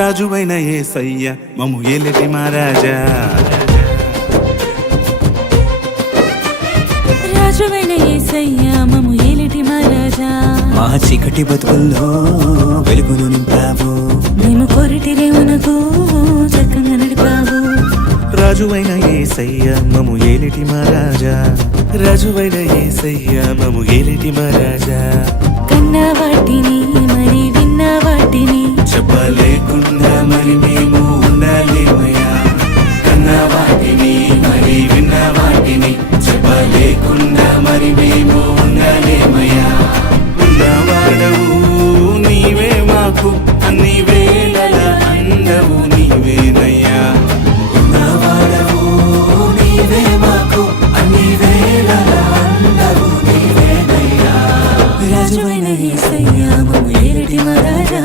రాజువైన యేసయ్య మమ్ము ఏలేటి మహారాజా. రాజువైన యేసయ్య మమ్ము ఏలేటి మహారాజా. మా చీకటి బతుకుల్లో వెలుగును నింపావు, మేము కోరిటి రేవునకు చక్కగా నడిపావు. రాజువైన యేసయ్య మమ్ము ఏలేటి మహారాజా. రాజువైన యేసయ్య మమ్ము ఏలేటి మహారాజా. కన్నా వాటిని మరి విన్న వాటిని చెప్పలేకుండా మరి మేము ఉండాలేమయ్యా. కన్నా వాటిని మరి విన్న వాటిని చెప్పలేకుండా మరి మేము ఉండాలేమయ్యా. ఉన్నవాడవు నీవే మాకు అన్ని వేళల అండవు నీవేనయ్యా. ఉన్నవాడవు నీవే మాకు అన్ని వేళల అండవు నీవేనయ్యా. రాజువైన యేసయ్య మమ్ము ఏలేటి మహారాజా.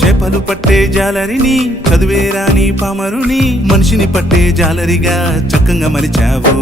చేపలు పట్టే జాలరిని చదివేరాని పామరుని మనిషిని పట్టే జాలరిగా చక్కగా మలిచావు.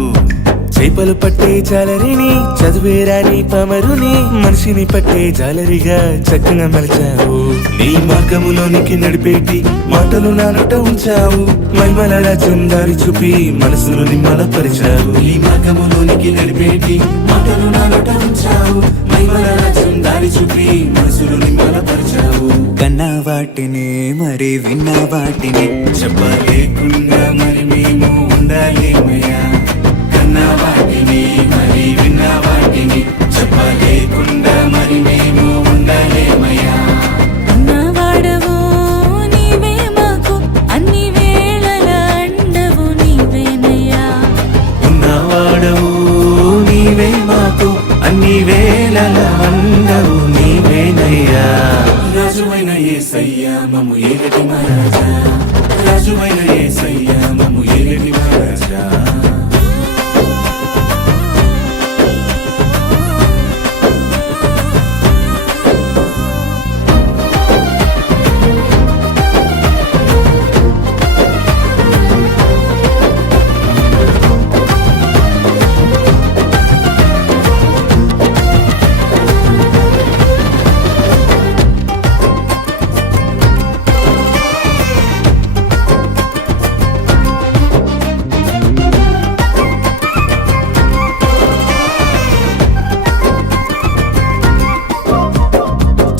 చేపలు పట్టే జాలరిని చదివేరాని పామరుని మనిషిని పట్టే జాలరిగా చక్కగా మలిచావు. నీ మార్గములోనికి నడిపేటి మాటలు నానట ఉంచావు. మైమల రాజ్యం దారి చూపి మనసును నిమ్మలపరిచావు. నీ మార్గములోనికి నడిపేటి మాటలు నానట ఉంచావు. మహిమల రాజ్యం దారి చూపి మనసులు నిమ్మలపరిచావు. కన్నా వాటిని మరి విన్న వాటిని చెప్పలేకుండా మరి మేము ఉండాలేమయ్యా. కన్నా వాటిని మరి విన్న వాటిని చెప్పలేకుండా మరి మేము ఉండాలేమయ్యా. ఉన్నవాడవు నీవే మాకు అన్ని వేళల అండవు నీవేనయ్యా. ఉన్నవాడవు నీవే మాకు అన్ని వేళల అండవు నీవేనయ్యా. రాజువైన యేసయ్య మమ్ము ఏలేటి మహారాజా. రాజువైన యేసయ్య మమ్ము ఏలేటి మహారాజా.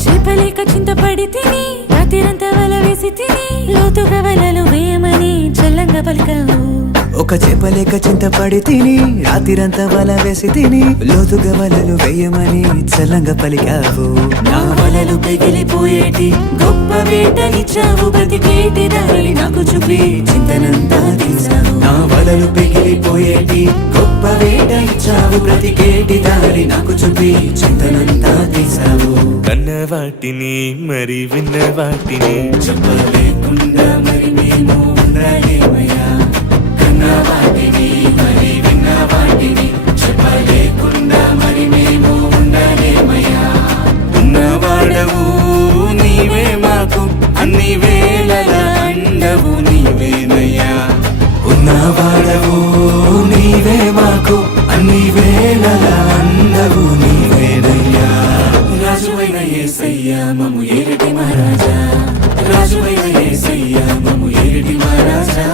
చేపలేక చింతపడి తిని రాత్రిరంతా వల వేసి తిని లోతుగా వలలు వేయమని చల్లంగా పలికావు. ఒక చేపలేక చింతపడి తిని రాత్రిరంతా వల వేసి తిని లోతుగా వలలు వేయమని చల్లంగా పలికావు. నా వలలు పెగిలిపోయేటి గొప్ప వేటనిచ్చావు. బ్రతికేటి దారి నాకు చూపి చింతనంతా తీసావు. నా వలలు పెగిలిపోయేటి గొప్ప వేట ఇచ్చావు, బ్రతికేటి దారి నాకు చూపి చింతనంతా తీసావు. కన్న వాటిని మరి విన్న వాటిని చెప్పలేకుండా మరి మేము ఉండాలేమయ్యా. కన్నా వాటిని మరి విన్న వాటిని చెప్పలేకుండా మరి మేము ఉండాలేమయ్యా. ఉన్నవాడవు నీవే మాకు అన్ని వేళల అండవు నీవేనయ్యా. ఉన్నవాడవు నీవే మాకు అన్ని వేళల అండవు నీవేనయ్యా. రాజువైన యేసయ్య మమ్ము ఏలేటి మహారాజా. రాజువైన యేసయ్య మమ్ము ఏలేటి మహారాజా.